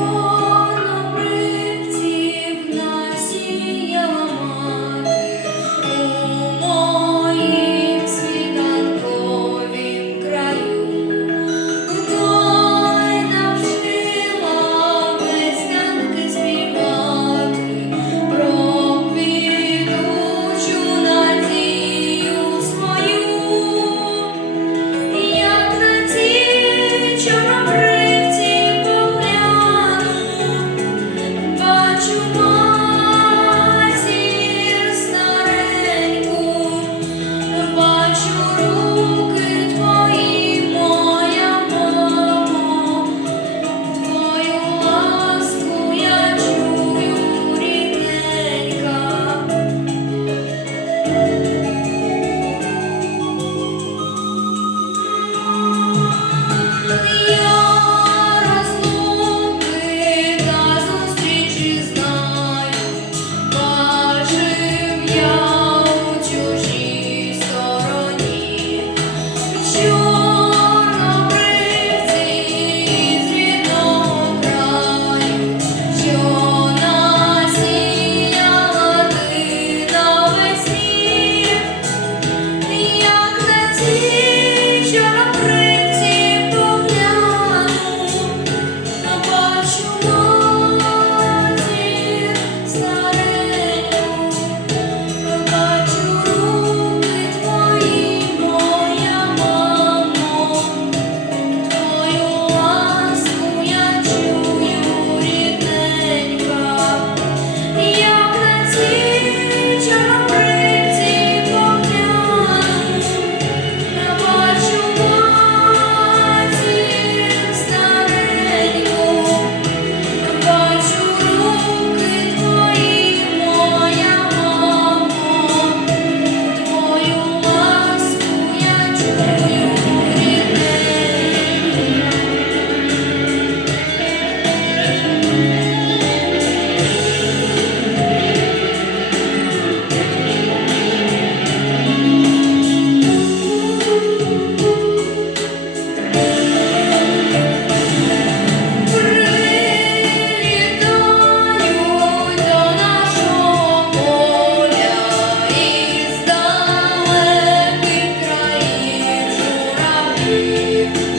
Oh. keep